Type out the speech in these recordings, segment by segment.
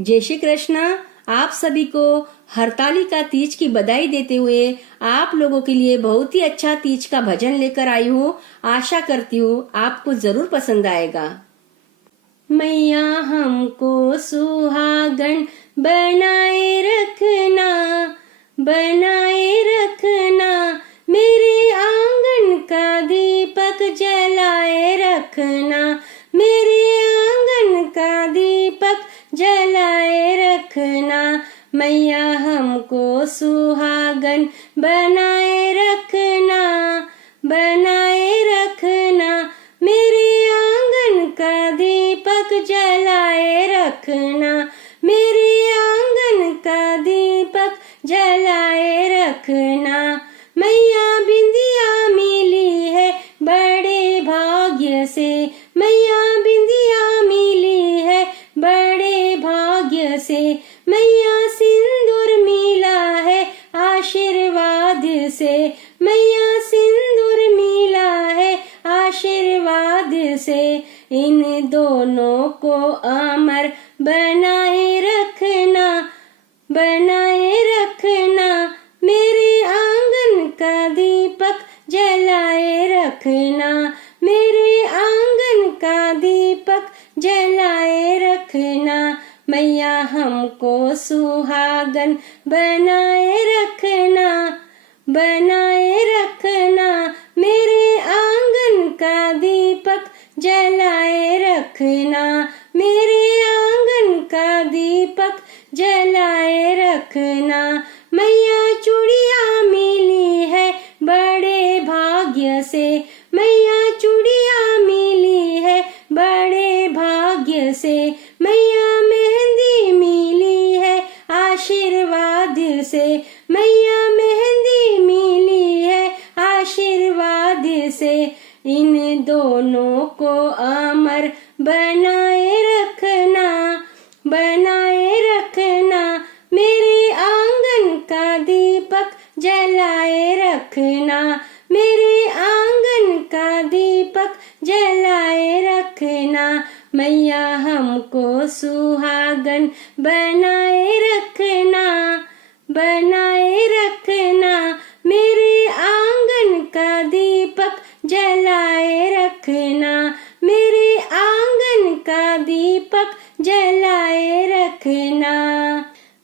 जय श्री कृष्णा। आप सभी को हरतालिका तीज की बधाई देते हुए आप लोगों के लिए बहुत ही अच्छा तीज का भजन लेकर आई हूँ। आशा करती हूँ आपको जरूर पसंद आएगा। मैया हमको सुहागन बनाए रखना, बनाए रखना, मेरे आंगन का दीपक जलाए रखना, मेरे आंगन का दीपक जलाए रखना। मैया हमको सुहागन बनाए रखना, बनाए रखना, मेरे आंगन का दीपक जलाए रखना, मेरे आंगन का दीपक जलाए रखना। मैया बिंदिया मिली है बड़े भाग्य से, मैया बिंदिया मिली है बड़े भाग्य से, मैया सिंदूर मिला है आशीर्वाद से, मैया सिंदूर मिला है आशीर्वाद से। इन दोनों को अमर बनाए रखना, बनाए रखना, मेरे आंगन का दीपक जलाए रखना, मेरे आंगन का दीपक जलाए रखना। मैया हमको सुहागन बनाए रखना, बनाए रखना, मेरे आंगन का दीपक जलाए रखना, मेरे आंगन का दीपक जलाए रखना। मैया चूड़िया मिली है बड़े भाग्य से, मैया चूड़िया मिली है बड़े भाग्य से, मैया मेहंदी मिली है आशीर्वाद से, मैया मेहंदी मिली है आशीर्वाद से। इन दोनों को अमर बनाए रखना, बनाए रखना, मेरे आंगन का दीपक जलाए रखना, मेरे आंगन का दीपक जलाए रखना। मैया हमको सुहागन बनाए रखना, बनाए रखना, मेरे आंगन का दीपक जलाए रखना, मेरे आंगन का दीपक जलाए रखना।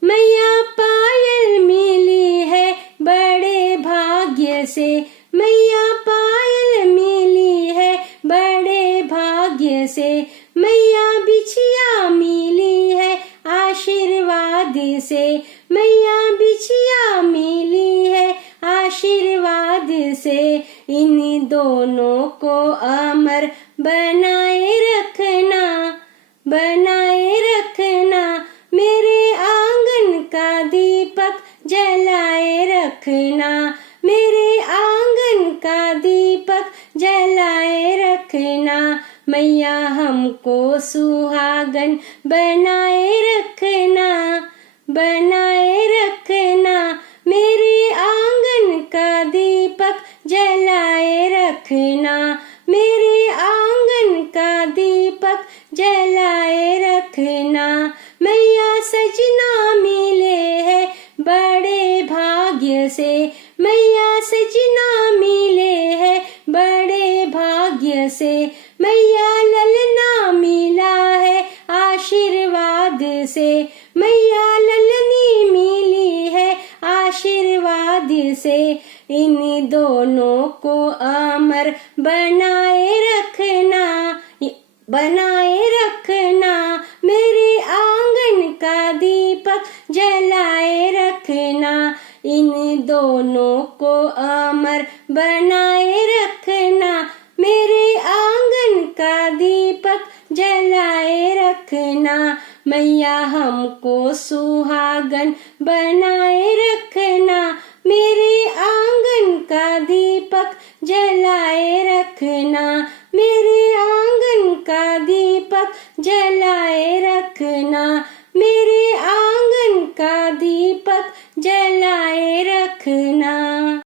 मैया पायल मिली है बड़े भाग्य से, मैया पायल मिली है बड़े भाग्य से, मैया बिछिया मिली है आशीर्वाद से, मैया बिछिया मिली है आशीर्वाद से। इन दोनों को अमर बनाए रखना, बनाए रखना, मेरे आंगन का दीपक जलाए रखना, मेरे आंगन का दीपक जलाए रखना। मैया हमको सुहागन बनाए रखना, बनाए रखना, मेरे आंगन का दीपक जलाए रखना, मेरे आंगन का दीपक जलाए रखना। मैया सजना मिले है बड़े भाग्य से, मैया सजना मिले है बड़े भाग्य से, मैया ललना मिला है आशीर्वाद से, मैया ललनी मिली है आशीर्वाद से। इन दोनों को अमर बनाए रखना, बनाए रखना, मेरे आंगन का दीपक जलाए रखना। इन दोनों को अमर बनाए रखना, मेरे आंगन का दीपक जलाए रखना। मैया हमको सुहागन बनाए रखना, मेरे आंगन का दीपक जलाए रखना, मेरे आंगन का दीपक जलाए रखना, मेरे आंगन का दीपक जलाए रखना।